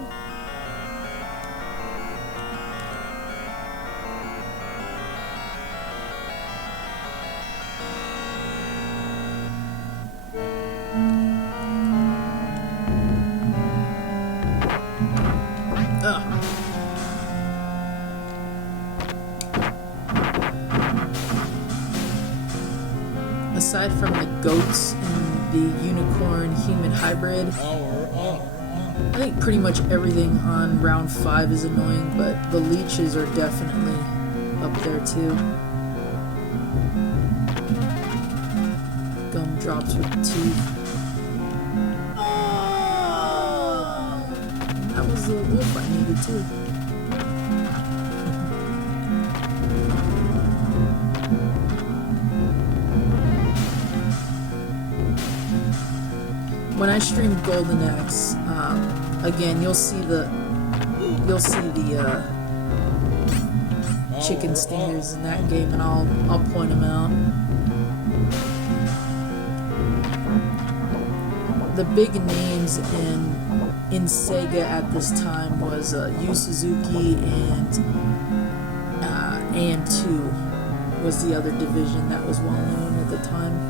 Aside from the goats and the unicorn human hybrid, I think pretty much everything on round 5 is annoying, but the leeches are definitely up there too. Gumdrops with teeth. That was the wolf I needed too. When I stream Golden Axe, again you'll see the chicken stingers in that game, and I'll point them out. The big names in SEGA at this time was Yu Suzuki and AN2 was the other division that was well known at the time.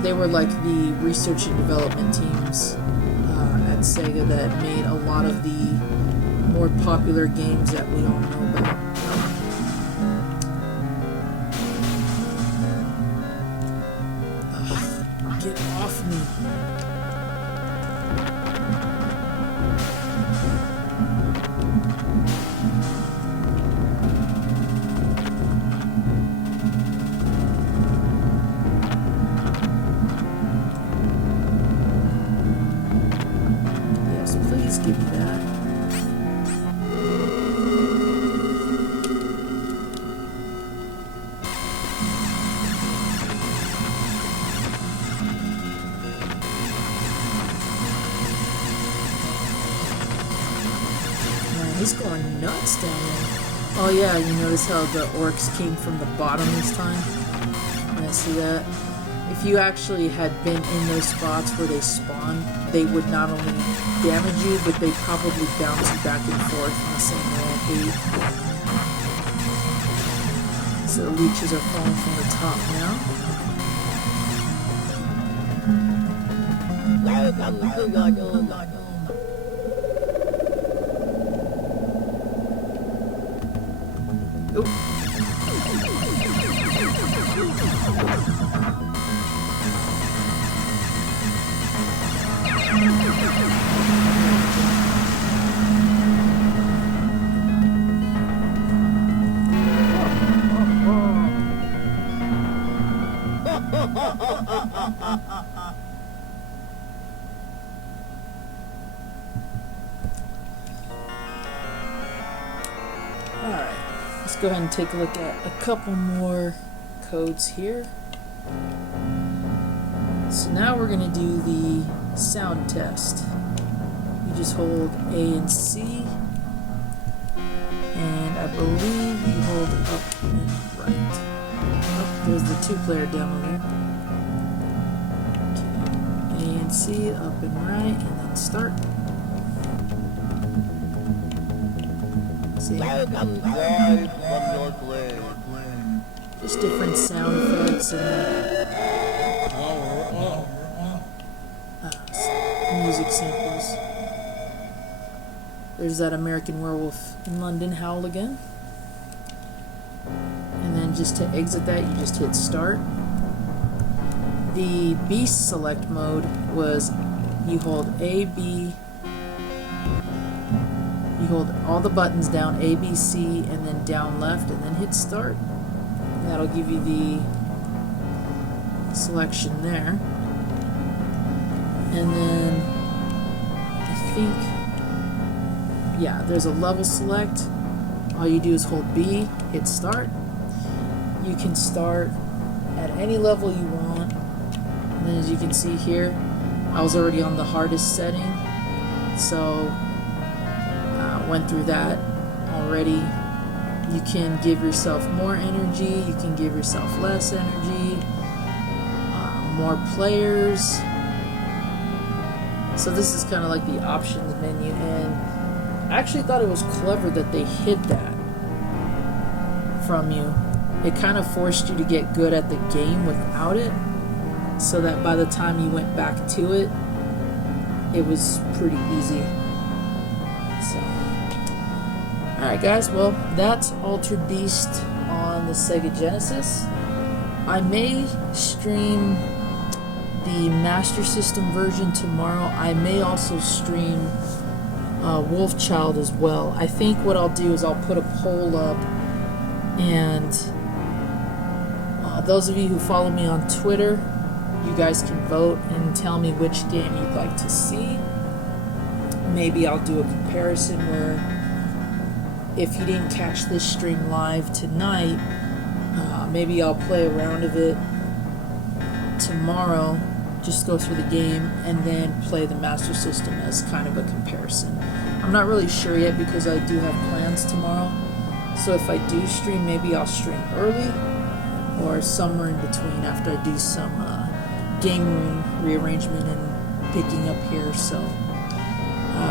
They were like the research and development teams at SEGA that made a lot of the more popular games that we all know about. Ugh, get off me. Give me that. He's going nuts down there. Oh yeah, you notice how the orcs came from the bottom this time? Yeah, see that? If you actually had been in those spots where they spawn, they would not only damage you, but they probably bounce you back and forth in the same way I hate. So the leeches are falling from the top now. Welcome to your doom. Oop. Alright, let's go ahead and take a look at a couple more codes here. So now we're going to do the sound test. You just hold A and C, and I believe you hold up and right. Oh, there's the two-player demo there. Okay. A and C, up and right, and then start. See? Welcome. Live from your grave. Just different sound effects and music samples. There's that American Werewolf in London howl again. And then just to exit that, you just hit start. The beast select mode was you hold A, B, you hold all the buttons down, A, B, C, and then down left, and then hit start. And that'll give you the selection there. And then I think, yeah, there's a level select. All you do is hold B, hit start. You can start at any level you want. And then as you can see here, I was already on the hardest setting, so went through that already. You can give yourself more energy, you can give yourself less energy, more players. So this is kind of like the options menu, and I actually thought it was clever that they hid that from you. It kind of forced you to get good at the game without it, so that by the time you went back to it, it was pretty easy. So, alright guys, well, that's Altered Beast on the Sega Genesis. I may stream the Master System version tomorrow. I may also stream Wolfchild as well. I think what I'll do is I'll put a poll up, and those of you who follow me on Twitter, you guys can vote and tell me which game you'd like to see. Maybe I'll do a comparison where if you didn't catch this stream live tonight, maybe I'll play a round of it tomorrow, just go through the game, and then play the Master System as kind of a comparison. I'm not really sure yet because I do have plans tomorrow, so if I do stream, maybe I'll stream early or somewhere in between after I do some game room rearrangement and picking up here. So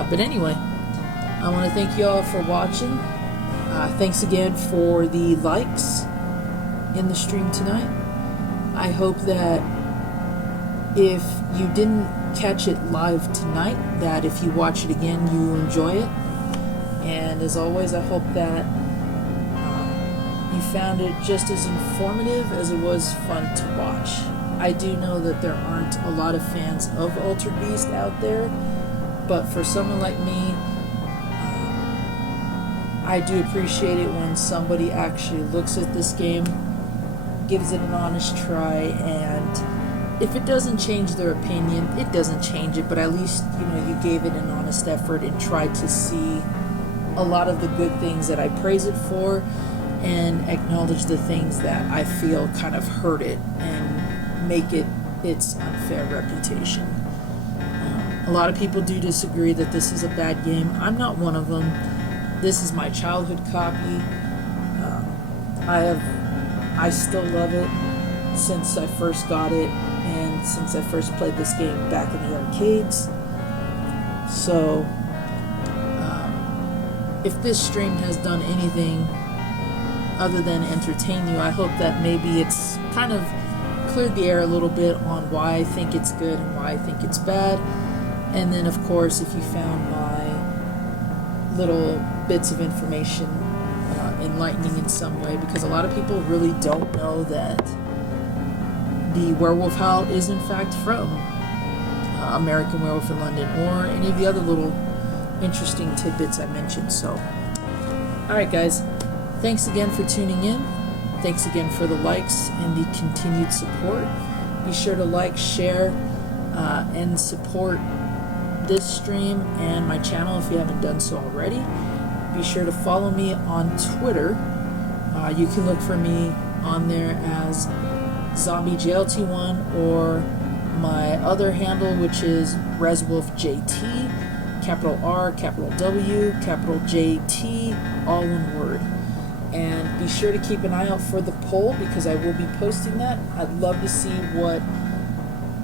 but anyway, I want to thank you all for watching. Thanks again for the likes in the stream tonight. I hope that if you didn't catch it live tonight, that if you watch it again, you enjoy it. And as always, I hope that you found it just as informative as it was fun to watch. I do know that there aren't a lot of fans of Altered Beast out there, but for someone like me, I do appreciate it when somebody actually looks at this game, gives it an honest try, and if it doesn't change their opinion, it doesn't change it, but at least, you gave it an honest effort and tried to see a lot of the good things that I praise it for and acknowledge the things that I feel kind of hurt it and make it its unfair reputation. A lot of people do disagree that this is a bad game. I'm not one of them. This is my childhood copy. I still love it since I first got it and since I first played this game back in the arcades. So, if this stream has done anything other than entertain you, I hope that maybe it's kind of cleared the air a little bit on why I think it's good and why I think it's bad. And then, of course, if you found my little bits of information enlightening in some way, because a lot of people really don't know that the Werewolf Howl is in fact from American Werewolf in London, or any of the other little interesting tidbits I mentioned. So, alright guys, thanks again for tuning in. Thanks again for the likes and the continued support. Be sure to like, share, and support this stream and my channel if you haven't done so already. Be sure to follow me on Twitter. You can look for me on there as ZombieJLT1, or my other handle, which is ResWolfJT, capital R, capital W, capital JT, all one word. And be sure to keep an eye out for the poll, because I will be posting that. I'd love to see what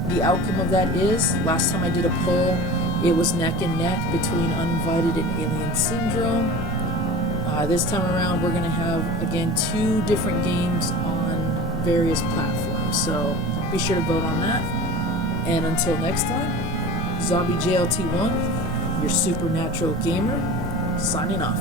the outcome of that is. Last time I did a poll, it was neck and neck between Uninvited and Alien Syndrome. This time around, we're going to have, again, 2 different games on various platforms. So be sure to vote on that. And until next time, ZombieJLT1, your supernatural gamer, signing off.